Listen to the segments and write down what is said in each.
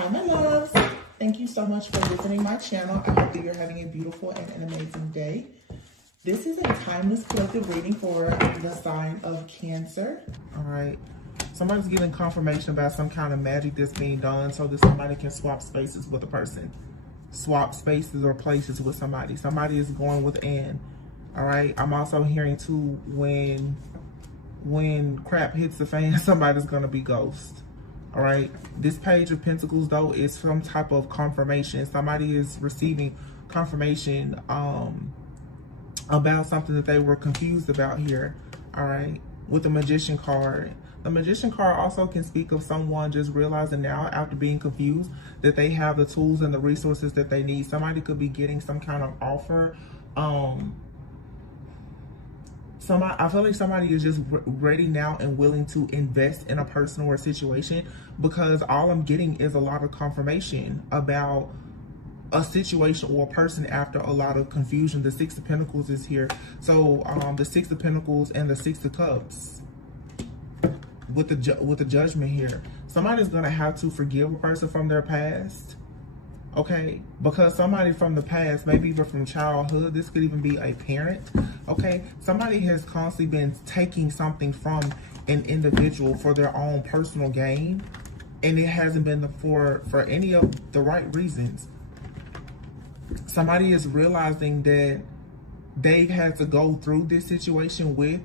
Hi, my loves. Thank you so much for visiting my channel. I hope that you're having a beautiful and an amazing day. This is a timeless collective reading for the sign of Cancer. All right. Somebody's getting confirmation about some kind of magic that's being done so that somebody can swap spaces with a person. Swap spaces or places with somebody. Somebody is going with Anne. All right. I'm also hearing too, when crap hits the fan, somebody's going to be ghost. All right. This Page of Pentacles, though, is some type of confirmation. Somebody is receiving confirmation about something that they were confused about here. All right. With the Magician card. The Magician card also can speak of someone just realizing now, after being confused, that they have the tools and the resources that they need. Somebody could be getting some kind of offer. I feel like somebody is just ready now and willing to invest in a person or a situation, because all I'm getting is a lot of confirmation about a situation or a person after a lot of confusion. The Six of Pentacles is here. So the Six of Pentacles and the Six of Cups with the Judgment here. Somebody's going to have to forgive a person from their past. Okay, because somebody from the past, maybe even from childhood, this could even be a parent. Okay, somebody has constantly been taking something from an individual for their own personal gain, and it hasn't been for any of the right reasons. Somebody is realizing that they had to go through this situation with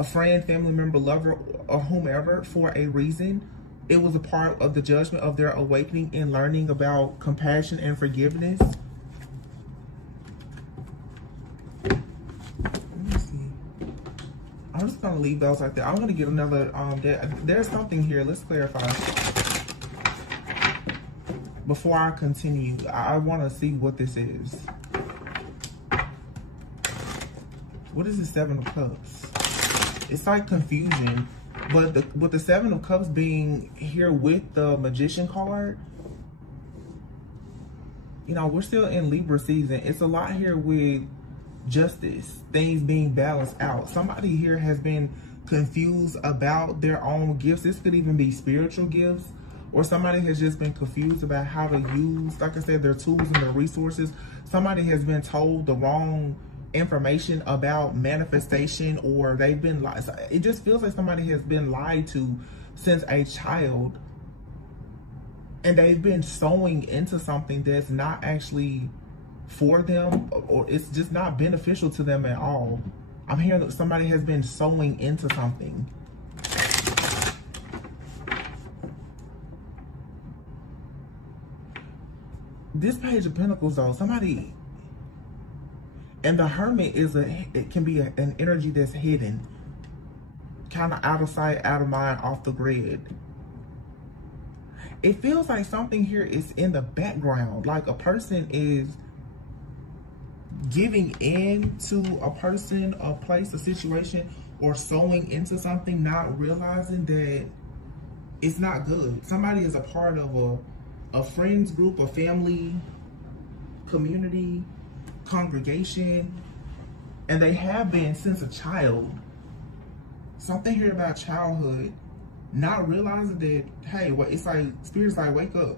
a friend, family member, lover, or whomever for a reason. It was a part of the judgment of their awakening and learning about compassion and forgiveness. Let me see. I'm just going to leave those like that. I'm going to get another, there's something here. Let's clarify. Before I continue, I want to see what this is. What is the Seven of Cups? It's like confusion. But with the Seven of Cups being here with the Magician card, you know, we're still in Libra season. It's a lot here with justice, things being balanced out. Somebody here has been confused about their own gifts. This could even be spiritual gifts, or somebody has just been confused about how to use, like I said, their tools and their resources. Somebody has been told the wrong information about manifestation, or they've been lied. It just feels like somebody has been lied to since a child, and they've been sowing into something that's not actually for them, or it's just not beneficial to them at all. I'm hearing that somebody has been sowing into something. This Page of Pentacles, though, somebody. And the Hermit is it can be an energy that's hidden, kind of out of sight, out of mind, off the grid. It feels like something here is in the background, like a person is giving in to a person, a place, a situation, or sowing into something, not realizing that it's not good. Somebody is a part of a friends group, a family, community, congregation, and they have been since a child. Something here about childhood, not realizing that, hey, what it's like, spirit's like, wake up.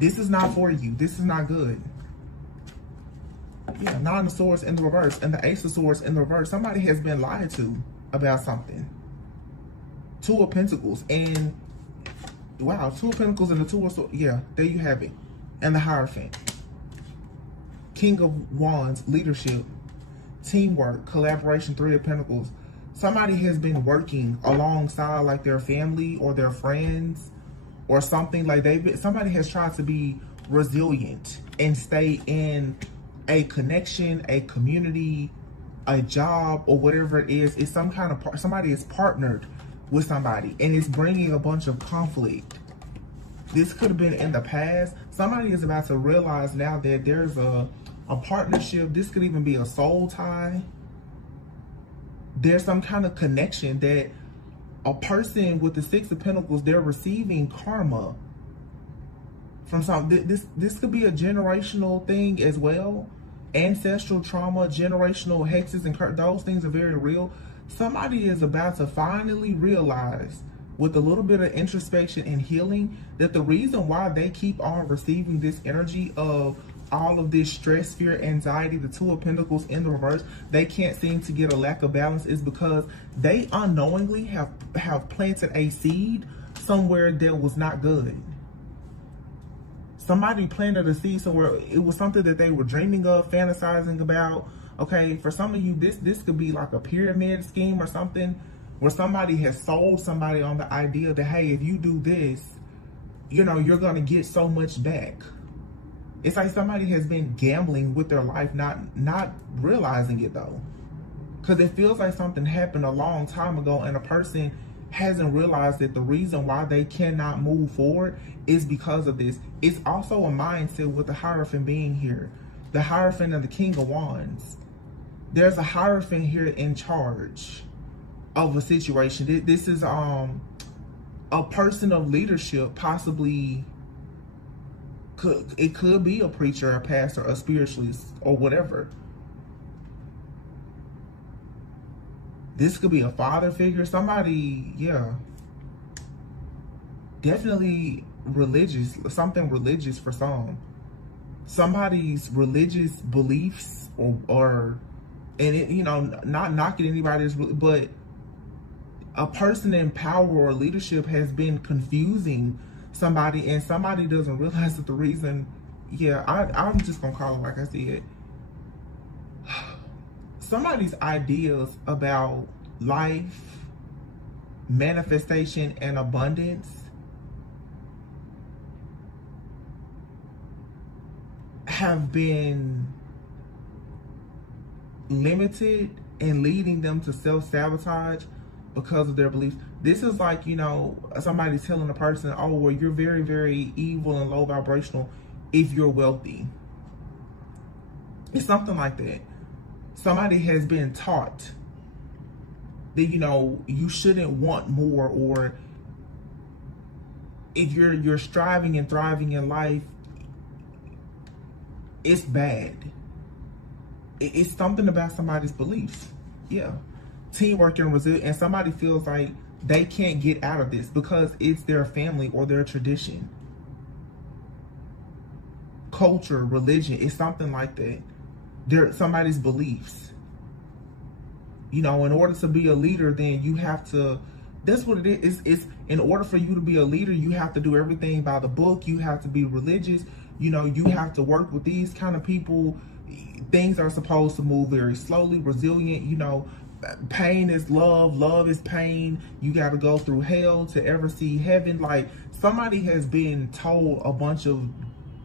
This is not for you. This is not good. Yeah, Nine of Swords in the reverse and the Ace of Swords in the reverse. Somebody has been lied to about something. Two of Pentacles, and wow, Two of Pentacles and the Two of Swords. Yeah, there you have it. And the Hierophant. King of Wands, leadership, teamwork, collaboration, Three of Pentacles. Somebody has been working alongside like their family or their friends or something. Like somebody has tried to be resilient and stay in a connection, a community, a job, or whatever it is. It's some kind of, somebody is partnered with somebody and it's bringing a bunch of conflict. This could have been in the past. Somebody is about to realize now that there's a partnership. This could even be a soul tie. There's some kind of connection that a person with the Six of Pentacles, they're receiving karma from something. This could be a generational thing as well. Ancestral trauma, generational hexes and those things are very real. Somebody is about to finally realize with a little bit of introspection and healing, that the reason why they keep on receiving this energy of all of this stress, fear, anxiety, the Two of Pentacles in the reverse, they can't seem to get a lack of balance, is because they unknowingly have planted a seed somewhere that was not good. Somebody planted a seed somewhere. It was something that they were dreaming of, fantasizing about. Okay, for some of you, this could be like a pyramid scheme or something, where somebody has sold somebody on the idea that, hey, if you do this, you know, you're going to get so much back. It's like somebody has been gambling with their life, not realizing it though. Because it feels like something happened a long time ago and a person hasn't realized that the reason why they cannot move forward is because of this. It's also a mindset with the Hierophant being here. The Hierophant and the King of Wands. There's a Hierophant here in charge of a situation. This is a person of leadership, possibly. It could be a preacher, a pastor, a spiritualist, or whatever. This could be a father figure, somebody, yeah. Definitely religious, something religious for some. Somebody's religious beliefs, or and it, you know, not knocking anybody's, but a person in power or leadership has been confusing somebody, and somebody doesn't realize that the reason, yeah, I'm just gonna call it like I said. Somebody's ideas about life, manifestation, and abundance have been limited and leading them to self-sabotage because of their beliefs. This is like, you know, somebody telling a person, oh, well, you're very, very evil and low vibrational if you're wealthy. It's something like that. Somebody has been taught that, you know, you shouldn't want more, or if you're striving and thriving in life, it's bad. It's something about somebody's beliefs. Yeah. Teamwork and resilience, and somebody feels like they can't get out of this because it's their family or their tradition. Culture, religion, it's something like that. They're somebody's beliefs. You know, in order to be a leader, then you have to, that's what it is. It's in order for you to be a leader, you have to do everything by the book. You have to be religious. You know, you have to work with these kind of people. Things are supposed to move very slowly, resilient. You know, pain is love, love is pain. You got to go through hell to ever see heaven. Like, somebody has been told a bunch of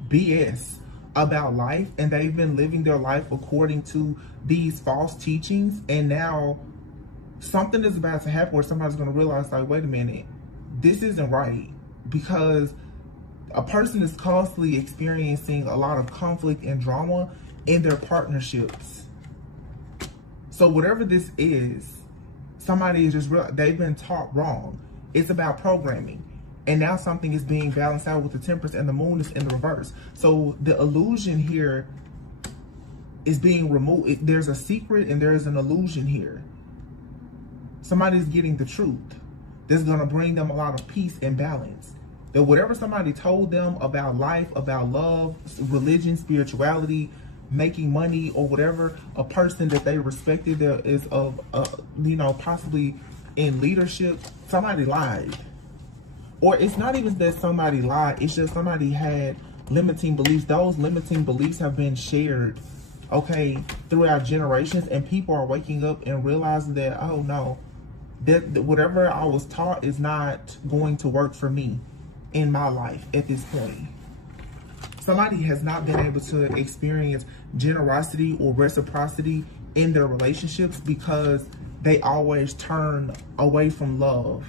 BS about life, and they've been living their life according to these false teachings, and now something is about to happen where somebody's going to realize, like, wait a minute, this isn't right, because a person is constantly experiencing a lot of conflict and drama in their partnerships. So whatever this is, somebody is just they've been taught wrong. It's about programming. And now something is being balanced out with the Temperance, and the Moon is in the reverse. So the illusion here is being removed. There's a secret and there's an illusion here. Somebody's getting the truth. That's going to bring them a lot of peace and balance. That whatever somebody told them about life, about love, religion, spirituality, making money, or whatever, a person that they respected that is of, you know, possibly in leadership, somebody lied. Or it's not even that somebody lied, it's just somebody had limiting beliefs. Those limiting beliefs have been shared, okay, throughout generations, and people are waking up and realizing that, oh no, that whatever I was taught is not going to work for me in my life at this point. Somebody has not been able to experience generosity or reciprocity in their relationships because they always turn away from love.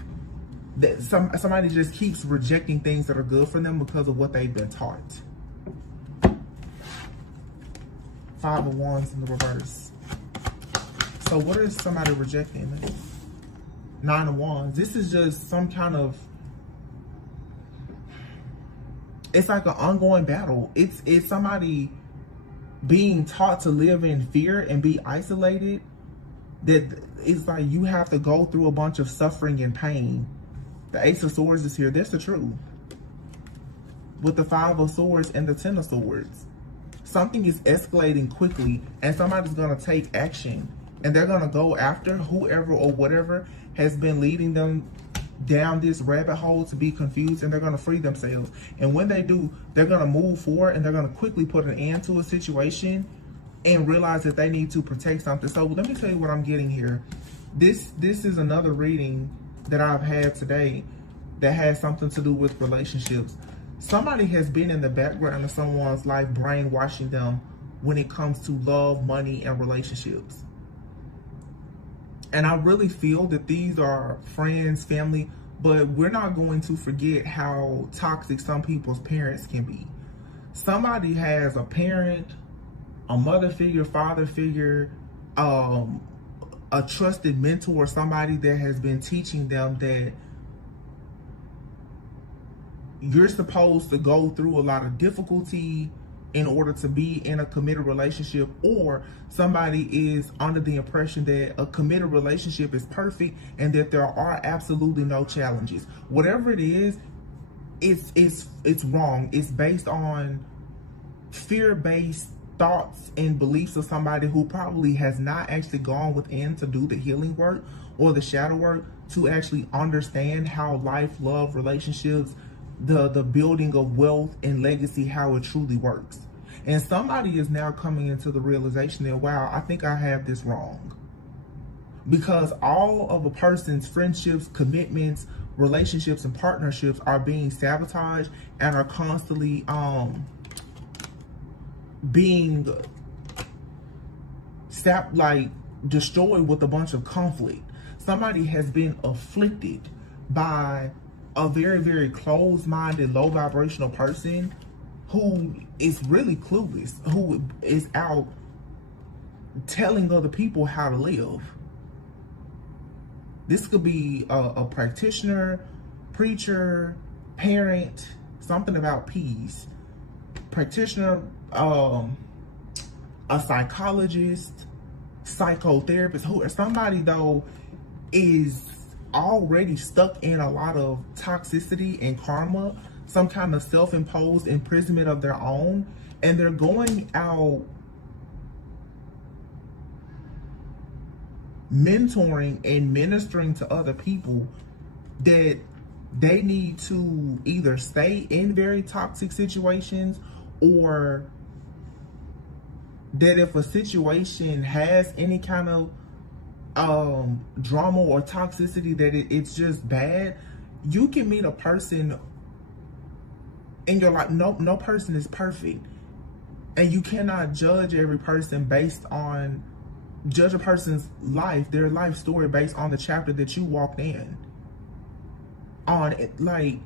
That somebody just keeps rejecting things that are good for them because of what they've been taught. 5 of Wands in the reverse. So what is somebody rejecting? 9 of Wands. This is just some kind of, it's like an ongoing battle. It's somebody being taught to live in fear and be isolated. That it's like you have to go through a bunch of suffering and pain The Ace of Swords is here. That's the truth. With the Five of Swords and the Ten of Swords. Something is escalating quickly, and somebody's going to take action. And they're going to go after whoever or whatever has been leading them down this rabbit hole to be confused, and they're going to free themselves. And when they do, they're going to move forward, and they're going to quickly put an end to a situation and realize that they need to protect something. So let me tell you what I'm getting here. This is another reading that I've had today that has something to do with relationships. Somebody has been in the background of someone's life brainwashing them when it comes to love, money, and relationships. And I really feel that these are friends, family, but we're not going to forget how toxic some people's parents can be. Somebody has a parent, a mother figure, father figure, a trusted mentor, somebody that has been teaching them that you're supposed to go through a lot of difficulty in order to be in a committed relationship, or somebody is under the impression that a committed relationship is perfect and that there are absolutely no challenges. Whatever it is, it's wrong. It's based on fear-based thoughts and beliefs of somebody who probably has not actually gone within to do the healing work or the shadow work to actually understand how life, love, relationships, the building of wealth and legacy, how it truly works. And somebody is now coming into the realization that, wow, I think I have this wrong. Because all of a person's friendships, commitments, relationships, and partnerships are being sabotaged and are constantly being destroyed with a bunch of conflict. Somebody has been afflicted by a very, very closed-minded, low-vibrational person who is really clueless, who is out telling other people how to live. This could be a practitioner, preacher, parent, something about peace, practitioner, a psychologist, psychotherapist, who somebody though is already stuck in a lot of toxicity and karma, some kind of self-imposed imprisonment of their own, and they're going out mentoring and ministering to other people that they need to either stay in very toxic situations, or that if a situation has any kind of drama or toxicity, that it's just bad. You can meet a person in your life. No person is perfect, and you cannot judge every person judge a person's life, their life story, based on the chapter that you walked in on. Like,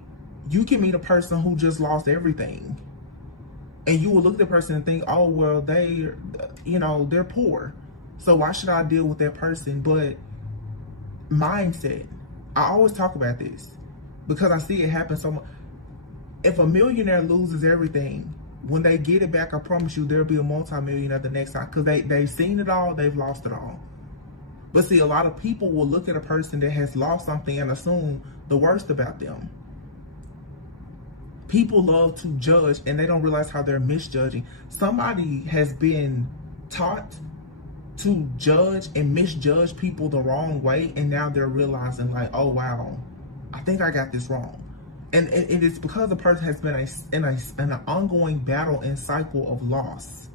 you can meet a person who just lost everything, and you will look at the person and think, oh well, they're poor, so why should I deal with that person? But mindset, I always talk about this because I see it happen so much. If a millionaire loses everything, when they get it back, I promise you there'll be a multi-millionaire the next time, because they've seen it all, they've lost it all. But see, a lot of people will look at a person that has lost something and assume the worst about them. People love to judge, and they don't realize how they're misjudging. Somebody has been taught to judge and misjudge people the wrong way, and now they're realizing, like, oh wow, I think I got this wrong. And it's because the person has been in an ongoing battle and cycle of loss.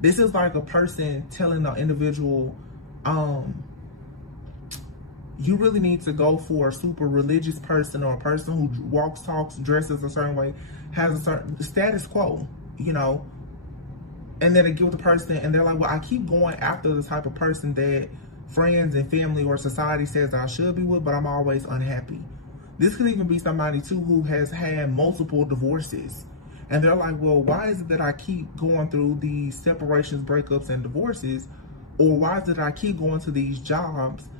This is like a person telling an individual, you really need to go for a super religious person, or a person who walks, talks, dresses a certain way, has a certain status quo, and then they get with the person and they're like, well, I keep going after the type of person that friends and family or society says I should be with, but I'm always unhappy. This could even be somebody too who has had multiple divorces, and they're like, well, why is it that I keep going through these separations, breakups, and divorces? Or why is it that I keep going to these jobs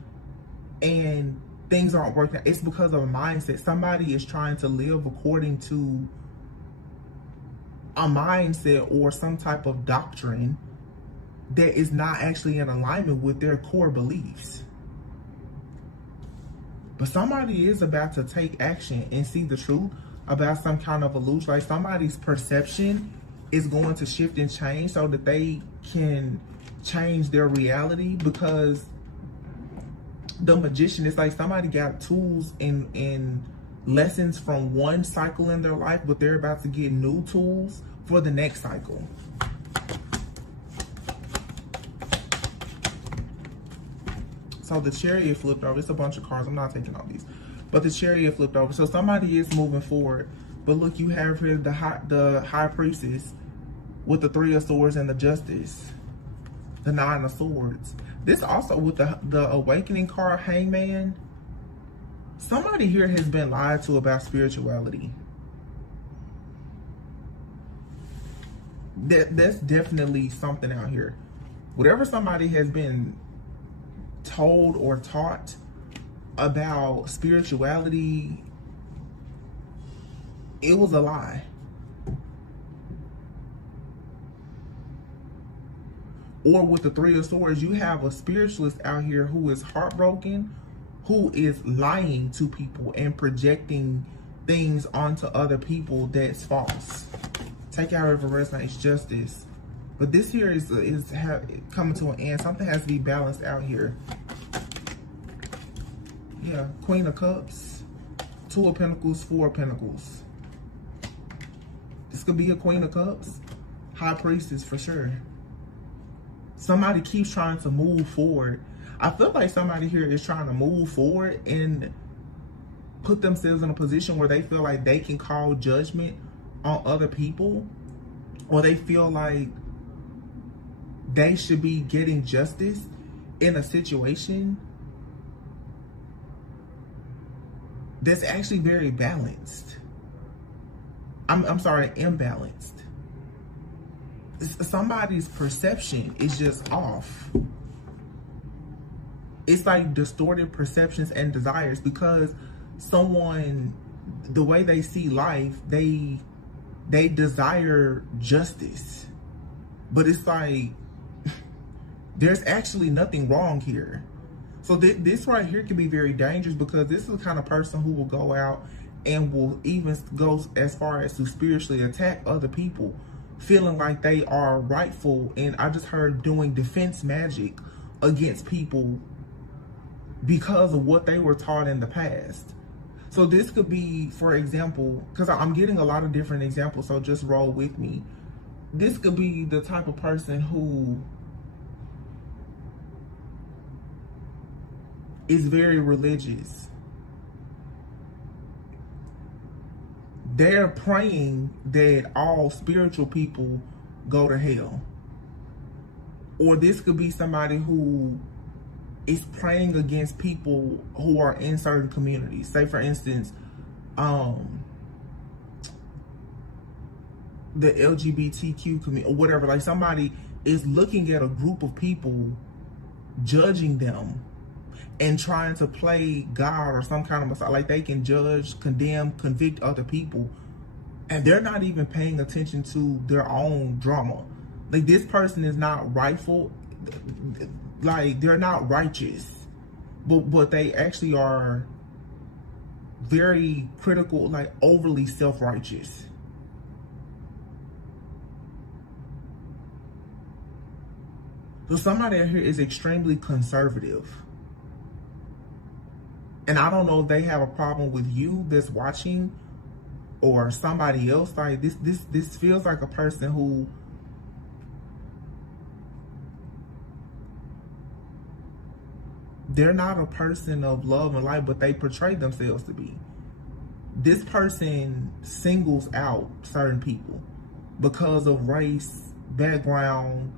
and things aren't working out? It's because of a mindset. Somebody is trying to live according to a mindset or some type of doctrine that is not actually in alignment with their core beliefs. But somebody is about to take action and see the truth about some kind of illusion. Like somebody's perception is going to shift and change so that they can change their reality, because the Magician is like somebody got tools and lessons from one cycle in their life, but they're about to get new tools for the next cycle. So the Chariot flipped over. It's a bunch of cards. I'm not taking all these. But the Chariot flipped over. So somebody is moving forward. But look, you have here the High Priestess with the Three of Swords and the Justice. The Nine of Swords. This also with the Awakening card, Hangman. Somebody here has been lied to about spirituality. That's definitely something out here. Whatever somebody has been told or taught about spirituality, it was a lie. Or with the Three of Swords, you have a spiritualist out here who is heartbroken, who is lying to people and projecting things onto other people that's false. Take out whatever resonates, Justice. But this here is coming to an end. Something has to be balanced out here. Yeah, Queen of Cups, Two of Pentacles, Four of Pentacles. This could be a Queen of Cups, High Priestess for sure. Somebody keeps trying to move forward. I feel like somebody here is trying to move forward and put themselves in a position where they feel like they can call judgment on other people, or they feel like they should be getting justice in a situation that's actually very balanced. I'm sorry, imbalanced. Somebody's perception is just off. It's like distorted perceptions and desires, because someone, the way they see life, they desire justice. But it's like, there's actually nothing wrong here. So this right here can be very dangerous, because this is the kind of person who will go out and will even go as far as to spiritually attack other people, feeling like they are rightful. And I just heard doing defense magic against people because of what they were taught in the past. So this could be, for example, because I'm getting a lot of different examples, so just roll with me. This could be the type of person who is very religious. They're praying that all spiritual people go to hell. Or this could be somebody who is praying against people who are in certain communities. Say, for instance, the LGBTQ community or whatever. Like somebody is looking at a group of people, judging them, and trying to play God or some kind of Messiah. Like they can judge, condemn, convict other people, and they're not even paying attention to their own drama. Like this person is not rightful. Like they're not righteous, but they actually are very critical, like overly self-righteous. So somebody out here is extremely conservative. And I don't know if they have a problem with you that's watching or somebody else. Like this feels like a person who they're not a person of love and light, but they portray themselves to be. This person singles out certain people because of race, background,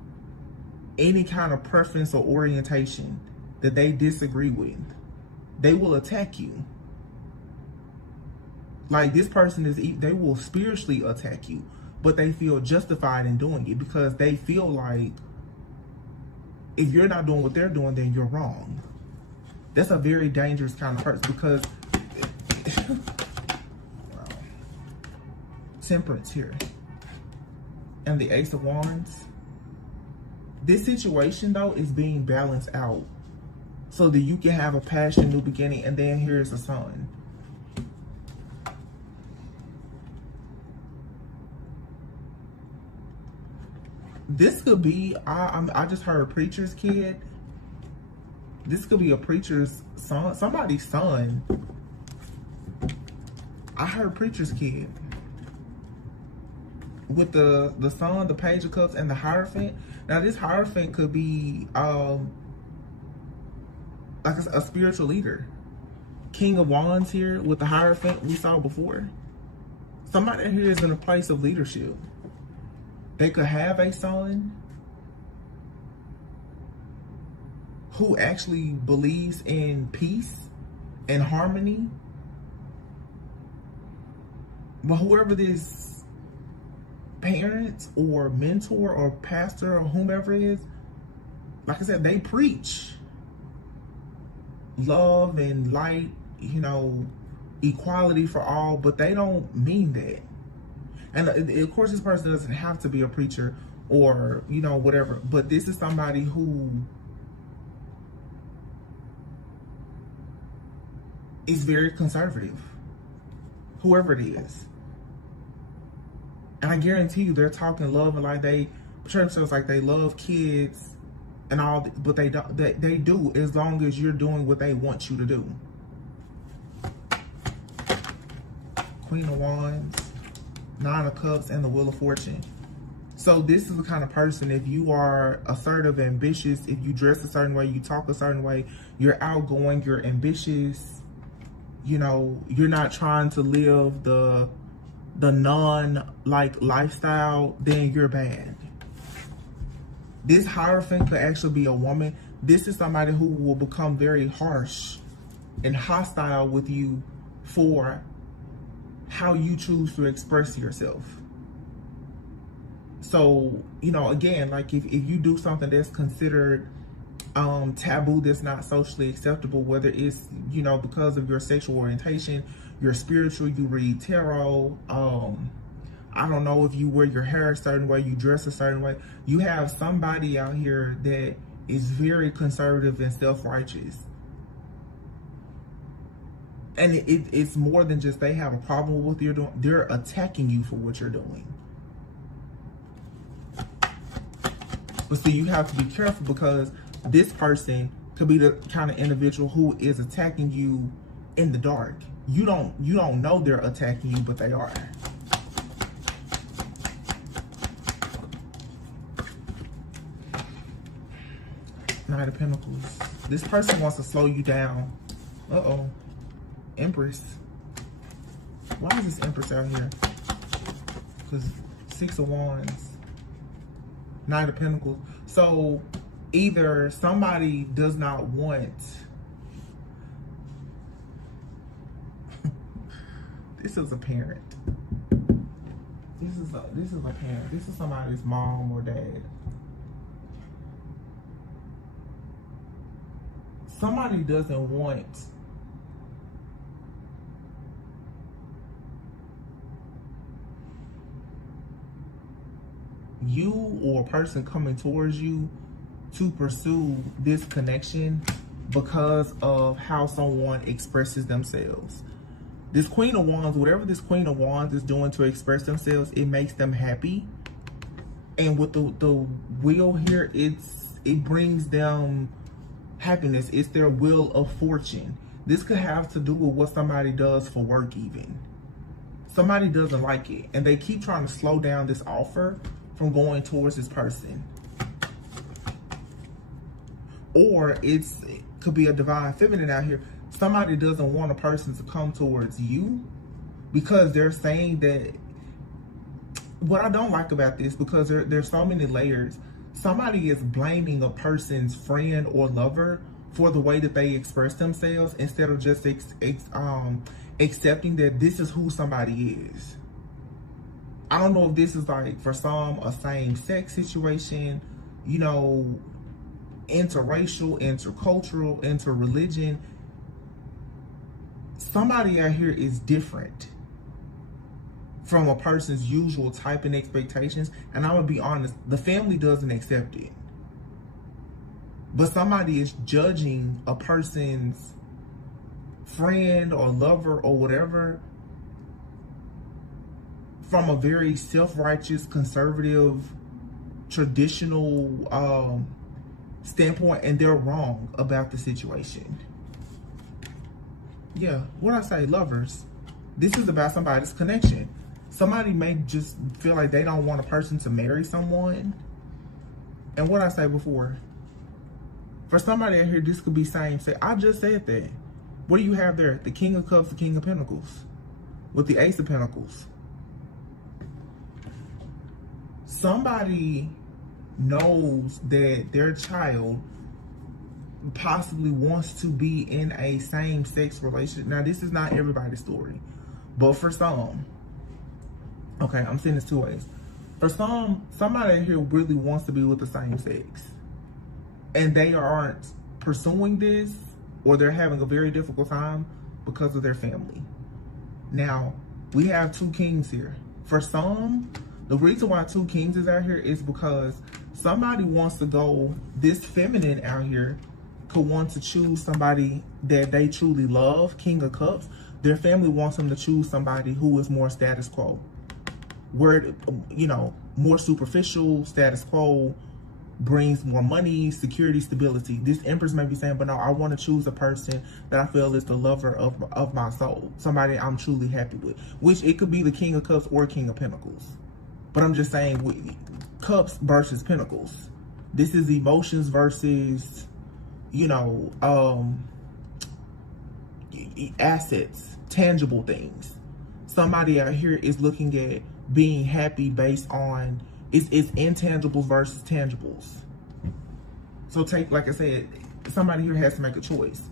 any kind of preference or orientation that they disagree with. They will attack you. Like this person they will spiritually attack you, but they feel justified in doing it because they feel like if you're not doing what they're doing, then you're wrong. That's a very dangerous kind of person because wow. Temperance here. And the Ace of Wands. This situation though is being balanced out. so that you can have a passion, new beginning, and then here's the Sun. This could be, I just heard preacher's kid. This could be a preacher's son, somebody's son. I heard preacher's kid. With the Sun, the Page of Cups, and the Hierophant. Now this Hierophant could be like a spiritual leader. King of Wands here with the Hierophant we saw before. Somebody here is in a place of leadership. They could have a son who actually believes in peace and harmony. But whoever this parent or mentor or pastor or whomever is, like I said, they preach love and light, you know, equality for all, but they don't mean that. And of course, this person doesn't have to be a preacher or, you know, whatever, but this is somebody who is very conservative, whoever it is. And I guarantee you they're talking love and like they portray themselves like they love kids and all, but they don't. They do, as long as you're doing what they want you to do. Queen of Wands, Nine of Cups, and the Wheel of Fortune. So this is the kind of person, if you are assertive, ambitious, if you dress a certain way, you talk a certain way, you're outgoing, you're ambitious, you know, you're not trying to live the non-like lifestyle, then you're bad. This Hierophant could actually be a woman. This is somebody who will become very harsh and hostile with you for how you choose to express yourself. So, you know, again, like if you do something that's considered taboo, that's not socially acceptable, whether it's, you know, because of your sexual orientation, you're spiritual, you read tarot, I don't know, if you wear your hair a certain way, you dress a certain way, you have somebody out here that is very conservative and self-righteous. And it's more than just they have a problem with what you're doing, they're attacking you for what you're doing. But see, you have to be careful, because this person could be the kind of individual who is attacking you in the dark. You don't know they're attacking you, but they are. Knight of Pentacles. This person wants to slow you down. Uh-oh. Empress. Why is this Empress out here? Because Six of Wands. Knight of Pentacles. So either somebody does not want this is a parent. This is a parent. This is somebody's mom or dad. Somebody doesn't want you or a person coming towards you to pursue this connection because of how someone expresses themselves. This Queen of Wands, whatever this Queen of Wands is doing to express themselves, it makes them happy. And with the wheel here, it brings them happiness. It's their wheel of fortune. This could have to do with what somebody does for work even. Somebody doesn't like it, and they keep trying to slow down this offer from going towards this person. Or it could be a divine feminine out here. Somebody doesn't want a person to come towards you because they're saying that, what I don't like about this, because there's so many layers, somebody is blaming a person's friend or lover for the way that they express themselves, instead of just accepting that this is who somebody is. I don't know if this is, like, for some, a same-sex situation, you know, interracial, intercultural, interreligion. Somebody out here is different from a person's usual type and expectations. And I'm going to be honest, the family doesn't accept it. But somebody is judging a person's friend or lover or whatever from a very self-righteous, conservative, traditional standpoint, and they're wrong about the situation. Yeah, what I say, lovers. This is about somebody's connection. Somebody may just feel like they don't want a person to marry someone. And what I say before, for somebody out here, this could be same sex. I just said that. What do you have there? The King of Cups, the King of Pentacles, with the Ace of Pentacles. Somebody knows that their child possibly wants to be in a same-sex relationship. Now, this is not everybody's story, but for some, okay, I'm saying this two ways. For some, somebody here really wants to be with the same sex, and they aren't pursuing this, or they're having a very difficult time because of their family. Now, we have two kings here. For some, the reason why two kings is out here is because somebody wants to go, this feminine out here could want to choose somebody that they truly love, King of Cups. Their family wants them to choose somebody who is more status quo. Where, you know, more superficial, status quo, brings more money, security, stability. This Empress may be saying, but no, I want to choose a person that I feel is the lover of my soul. Somebody I'm truly happy with. Which it could be the King of Cups or King of Pentacles. But I'm just saying, Cups versus Pentacles. This is emotions versus, you know, assets, tangible things. Somebody out here is looking at being happy based on, it's intangibles versus tangibles. So take, like I said, somebody here has to make a choice.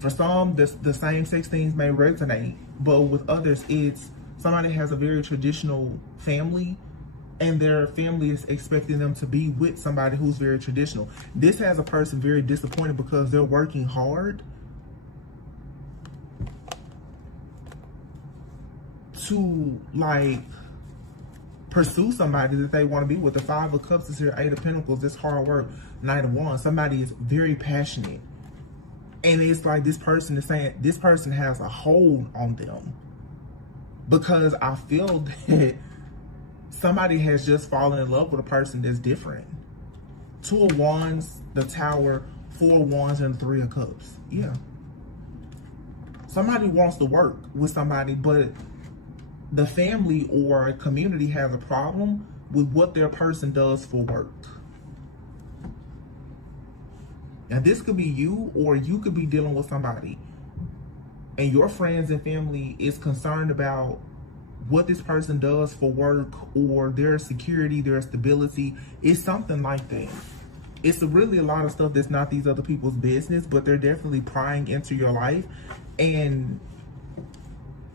For some, the same sex things may resonate, but with others, it's somebody has a very traditional family, and their family is expecting them to be with somebody who's very traditional. This has a person very disappointed because they're working hard to, like, pursue somebody that they want to be with. The Five of Cups is here, Eight of Pentacles, this hard work, Knight of Wands. Somebody is very passionate. And it's like this person is saying, this person has a hold on them. Because I feel that somebody has just fallen in love with a person that's different. Two of Wands, the Tower, Four of Wands, and Three of Cups. Yeah. Somebody wants to work with somebody, but the family or community has a problem with what their person does for work. Now, this could be you, or you could be dealing with somebody, and your friends and family is concerned about what this person does for work, or their security, their stability. It's something like that. It's really a lot of stuff that's not these other people's business, but they're definitely prying into your life and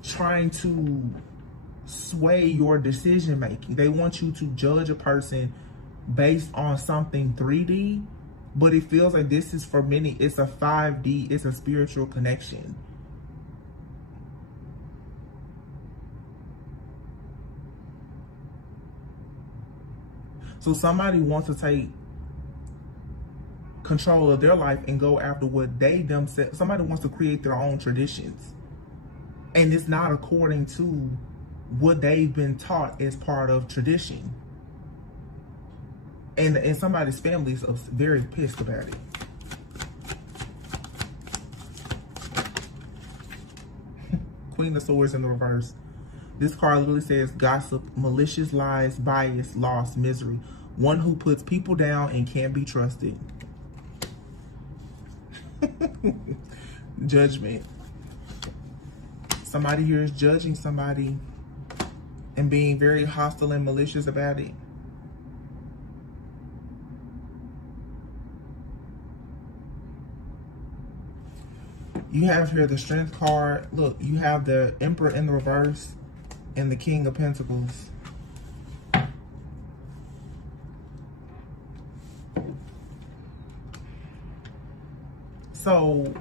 trying to sway your decision making. They want you to judge a person based on something 3D, but it feels like this is, for many, it's a 5D, it's a spiritual connection. So somebody wants to take control of their life and go after what they themselves, somebody wants to create their own traditions. And it's not according to what they've been taught as part of tradition. And somebody's family is very pissed about it. Queen of Swords in the reverse. This card literally says gossip, malicious lies, bias, loss, misery. One who puts people down and can't be trusted. Judgment. Somebody here is judging somebody and being very hostile and malicious about it. You have here the Strength card. Look, you have the Emperor in the reverse and the King of Pentacles. So,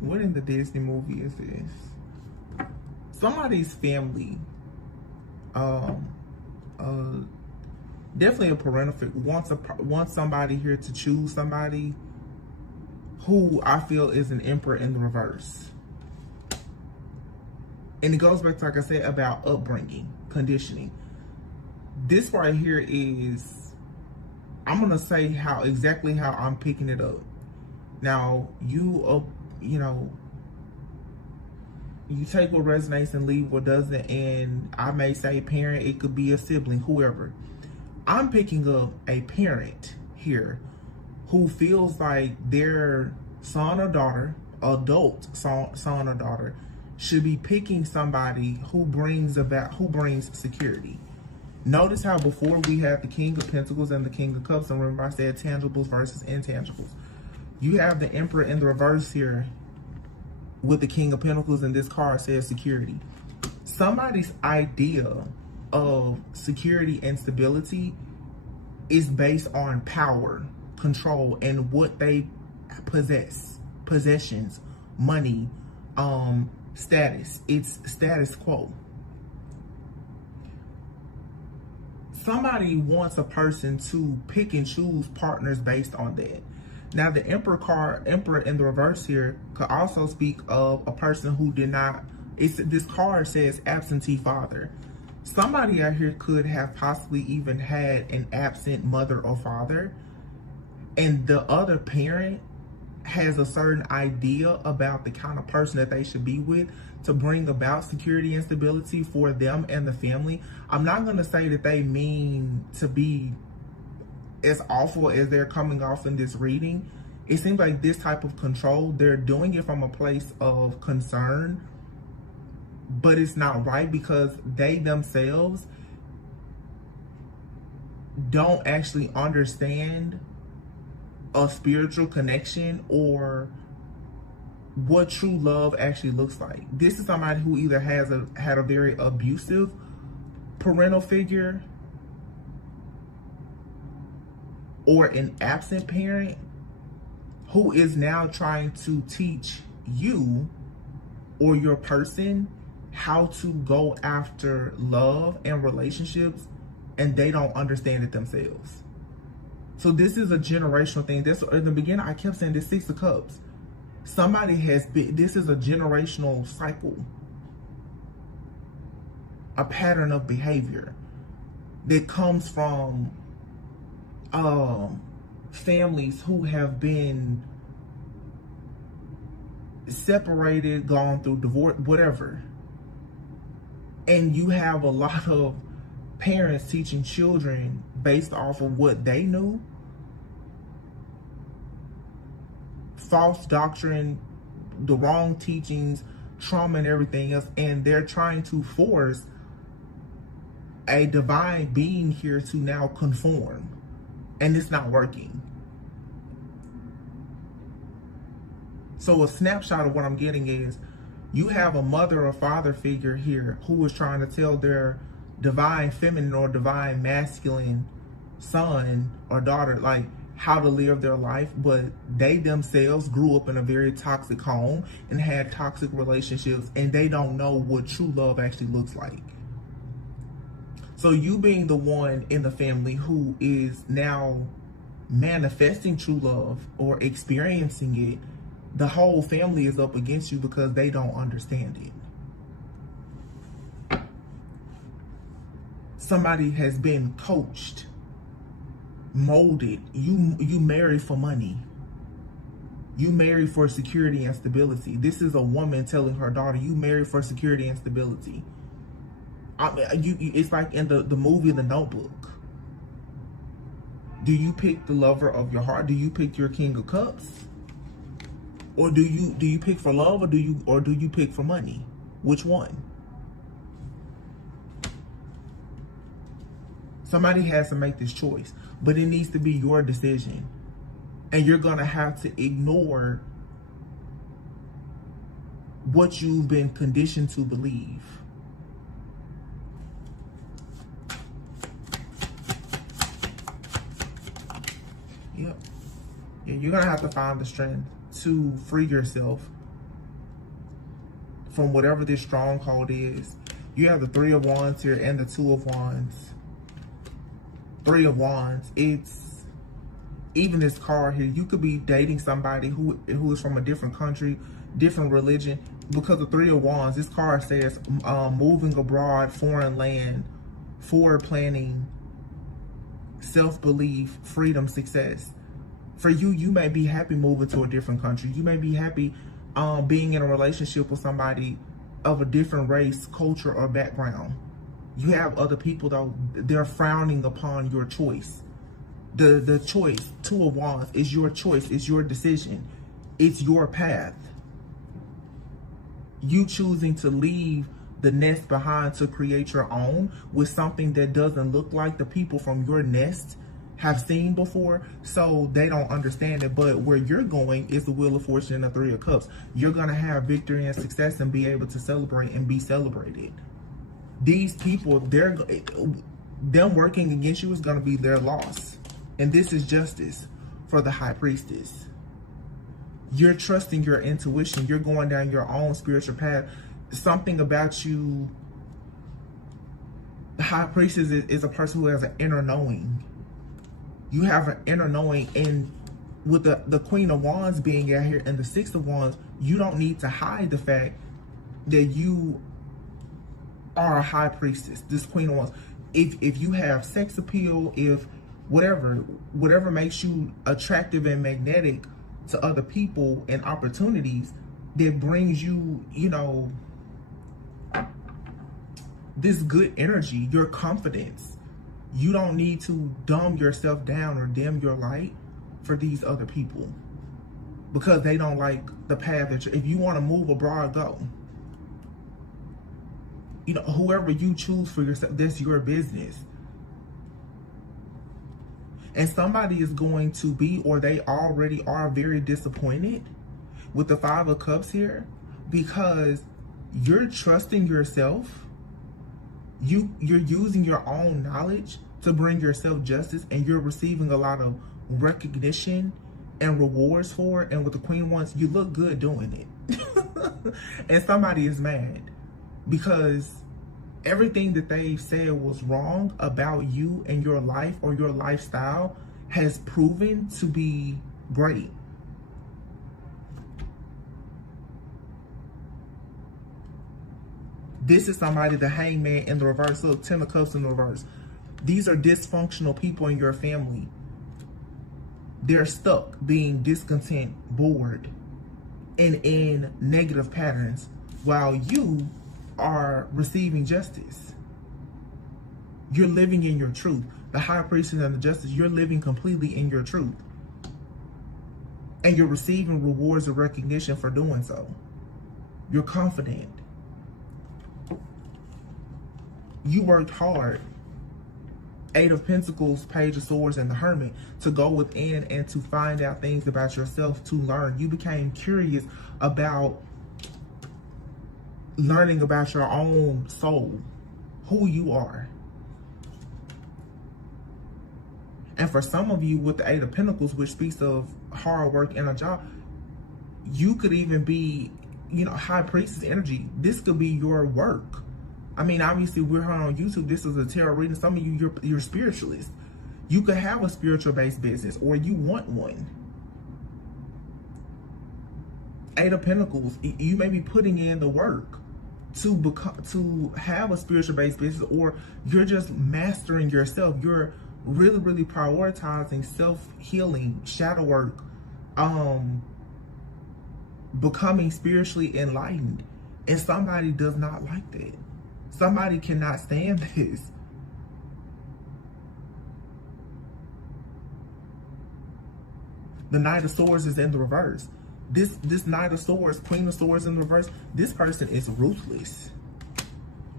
what in the Disney movie is this? Somebody's family definitely a parental figure. Wants somebody here to choose somebody who I feel is an emperor in the reverse. And it goes back to, like I said, about upbringing, conditioning. This right here is, I'm going to say exactly how I'm picking it up. Now, you take what resonates and leave what doesn't. And I may say parent, it could be a sibling, whoever. I'm picking up a parent here who feels like their son or daughter, adult son or daughter, should be picking somebody who brings security. Notice how before we had the King of Pentacles and the King of Cups, and remember I said tangibles versus intangibles. You have the Emperor in the reverse here with the King of Pentacles, and this card says security. Somebody's idea of security and stability is based on power, control, and what they possess. Possessions, money, status. It's status quo. Somebody wants a person to pick and choose partners based on that. Now, the Emperor card, Emperor in the reverse here, could also speak of a person who did not, this card says absentee father. Somebody out here could have possibly even had an absent mother or father, and the other parent has a certain idea about the kind of person that they should be with to bring about security and stability for them and the family. I'm not going to say that they mean to be as awful as they're coming off in this reading. It seems like this type of control, they're doing it from a place of concern, but it's not right because they themselves don't actually understand a spiritual connection or what true love actually looks like. This is somebody who either had a very abusive parental figure or an absent parent who is now trying to teach you or your person how to go after love and relationships, and they don't understand it themselves. So this is a generational thing. This, in the beginning, I kept saying this Six of Cups. Somebody has been, this is a generational cycle, a pattern of behavior that comes from families who have been separated, gone through divorce, whatever. And you have a lot of parents teaching children based off of what they knew. False doctrine, the wrong teachings, trauma, and everything else. And they're trying to force a divine being here to now conform. And it's not working. So a snapshot of what I'm getting is you have a mother or father figure here who is trying to tell their divine feminine or divine masculine son or daughter like how to live their life, but they themselves grew up in a very toxic home and had toxic relationships, and they don't know what true love actually looks like. So you being the one in the family who is now manifesting true love or experiencing it, the whole family is up against you because they don't understand it. Somebody has been coached, molded. You marry for money. You marry for security and stability. This is a woman telling her daughter, you marry for security and stability. It's like in the movie The Notebook. Do you pick the lover of your heart? Do you pick your King of Cups? Or do you pick for love, or do you pick for money? Which one? Somebody has to make this choice, but it needs to be your decision. And you're gonna have to ignore what you've been conditioned to believe. Yep. Yeah, you're gonna have to find the strength to free yourself from whatever this stronghold is. You have the Three of Wands here and the Two of Wands. Three of Wands, it's even this card here. You could be dating somebody who is from a different country, different religion. Because of Three of Wands, this card says moving abroad, foreign land, forward planning, self-belief, freedom, success. For you, you may be happy moving to a different country. You may be happy being in a relationship with somebody of a different race, culture, or background. You have other people, though, they're frowning upon your choice. The choice, Two of Wands, is your choice. It's your decision. It's your path. You choosing to leave the nest behind to create your own with something that doesn't look like the people from your nest have seen before, so they don't understand it. But where you're going is the Wheel of Fortune and the Three of Cups. You're going to have victory and success and be able to celebrate and be celebrated. These people, them working against you is going to be their loss. And this is justice for the High Priestess. You're trusting your intuition. You're going down your own spiritual path. Something about you, the High Priestess is a person who has an inner knowing. You have an inner knowing, and with the Queen of Wands being out here and the Six of Wands, you don't need to hide the fact that you are a High Priestess, this Queen of Wands. If you have sex appeal, if whatever makes you attractive and magnetic to other people and opportunities, that brings you, you know, this good energy, your confidence. You don't need to dumb yourself down or dim your light for these other people because they don't like the path that if you want to move abroad, go. You know, whoever you choose for yourself, that's your business. And somebody is going to be, or they already are, very disappointed with the Five of Cups here because you're trusting yourself. You're using your own knowledge to bring yourself justice, and you're receiving a lot of recognition and rewards for it. And with the Queen of Wands, you look good doing it. And somebody is mad because everything that they said was wrong about you and your life or your lifestyle has proven to be great. This is somebody, the Hangman in the reverse. Look, Ten of Cups in the reverse. These are dysfunctional people in your family. They're stuck being discontent, bored, and in negative patterns while you are receiving justice. You're living in your truth. The High Priestess and the Justice, you're living completely in your truth. And you're receiving rewards of recognition for doing so. You're confident. You worked hard. Eight of Pentacles, Page of Swords, and the Hermit, to go within and to find out things about yourself, to learn. You became curious about learning about your own soul, who you are. And for some of you, with the Eight of Pentacles, which speaks of hard work and a job, you could even be, you know, High Priestess energy. This could be your work. I mean, obviously, we're here on YouTube. This is a tarot reading. Some of you, you're spiritualists. You could have a spiritual-based business, or you want one. Eight of Pentacles, you may be putting in the work to have a spiritual-based business, or you're just mastering yourself. You're really, really prioritizing self-healing, shadow work, becoming spiritually enlightened. And somebody does not like that. Somebody cannot stand this. The Knight of Swords is in the reverse. This Knight of Swords, Queen of Swords in the reverse, this person is ruthless.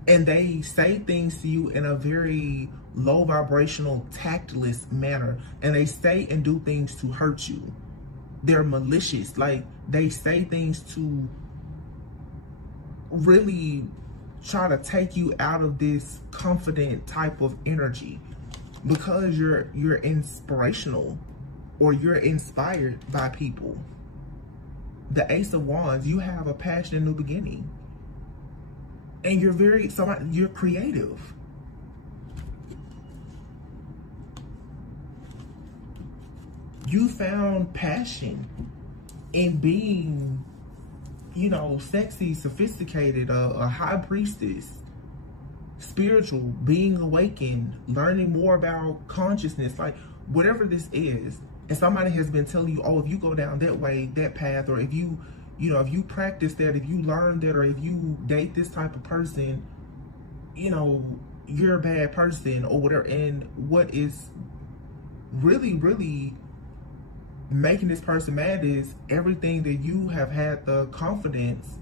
And they say things to you in a very low vibrational, tactless manner. And they say and do things to hurt you. They're malicious. Like, they say things to really try to take you out of this confident type of energy, because you're inspirational, or you're inspired by people. The Ace of Wands, you have a passionate new beginning, and you're creative. You found passion in being, you know, sexy, sophisticated, a high priestess, spiritual, being awakened, learning more about consciousness, like whatever this is. And somebody has been telling you, oh, if you go down that way, that path, or if you, you know, if you practice that, if you learn that, or if you date this type of person, you know, you're a bad person or whatever. And what is really, really making this person mad is everything that you have had the confidence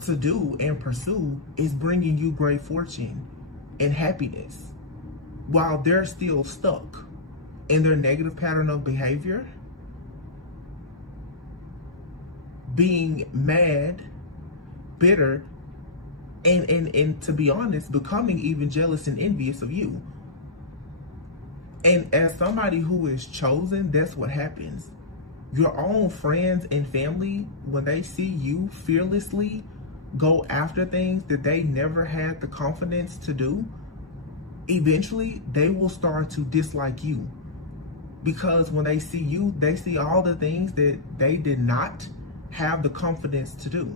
to do and pursue is bringing you great fortune and happiness, while they're still stuck in their negative pattern of behavior, being mad, bitter, and to be honest, becoming even jealous and envious of you. And as somebody who is chosen, that's what happens. Your own friends and family, when they see you fearlessly go after things that they never had the confidence to do, eventually they will start to dislike you. Because when they see you, they see all the things that they did not have the confidence to do.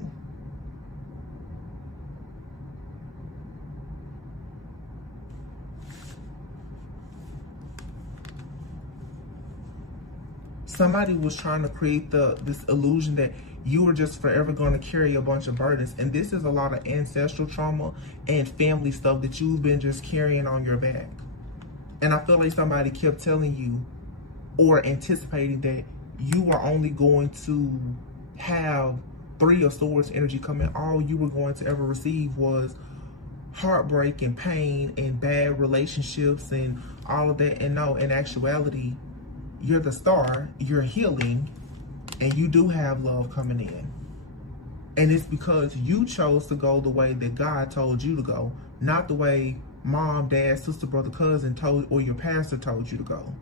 Somebody was trying to create this illusion that you were just forever going to carry a bunch of burdens. And this is a lot of ancestral trauma and family stuff that you've been just carrying on your back. And I feel like somebody kept telling you or anticipating that you are only going to have 3 of Swords energy come in. All you were going to ever receive was heartbreak and pain and bad relationships and all of that. And no, in actuality, you're the star, you're healing, and you do have love coming in. And it's because you chose to go the way that God told you to go, not the way mom, dad, sister, brother, cousin told, or your pastor told you to go.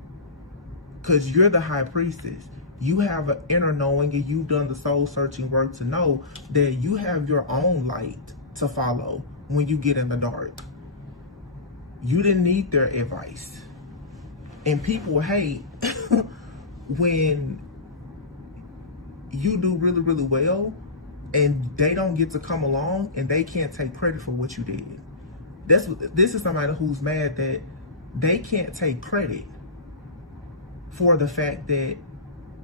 Because you're the high priestess. You have an inner knowing, and you've done the soul searching work to know that you have your own light to follow when you get in the dark. You didn't need their advice. And people hate when you do really, really well and they don't get to come along and they can't take credit for what you did. This is somebody who's mad that they can't take credit for the fact that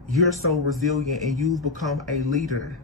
you're so resilient and you've become a leader